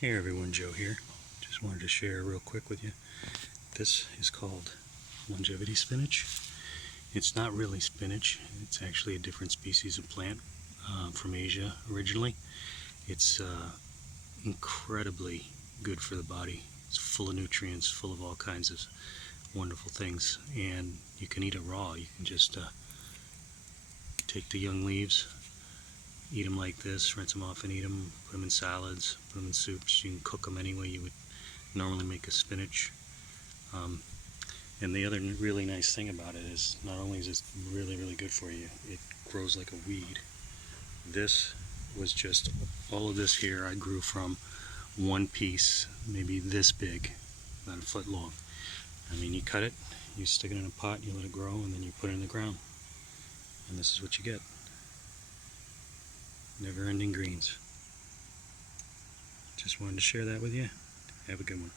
Hey everyone, Joe here. Just wanted to share real quick with you. This is called longevity spinach. It's not really spinach, it's actually a different species of plant from Asia originally. It's incredibly good for the body. It's full of nutrients, full of all kinds of wonderful things, and you can eat it raw. You can just take the young leaves, eat them like this, rinse them off and eat them, put them in salads, put them in soups. You can cook them any way you would normally make a spinach. And the other really nice thing about it is not only is it really good for you, it grows like a weed. This was just, all of this here I grew from one piece, maybe this big, about a foot long. I mean, you cut it, you stick it in a pot, you let it grow, and then you put it in the ground. And this is what you get. Never-ending greens. Just wanted to share that with you. Have a good one.